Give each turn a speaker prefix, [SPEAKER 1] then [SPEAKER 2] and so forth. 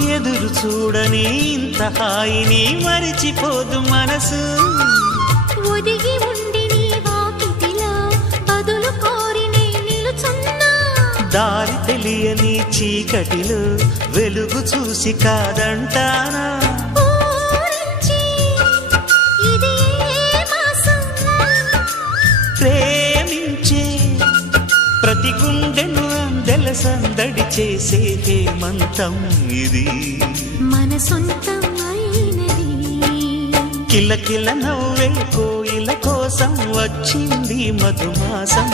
[SPEAKER 1] చూడని ఇంత హాయిని మరిచిపోదు మనసు.
[SPEAKER 2] ఒదిగి ఉండి నీ వాకిటిలో బదులు కోరి నిలుచున్నా.
[SPEAKER 1] దారి తెలియని చీకటిలో వెలుగు చూసి కాదంటానా? ప్రేమించే ప్రతి గుండెను అందెల సందడి చేసే హేమంతం ఇది
[SPEAKER 2] మన సొంతం అయినది
[SPEAKER 1] కిలకిల నవ్వే కోయిల కోసం వచ్చింది మధుమాసం.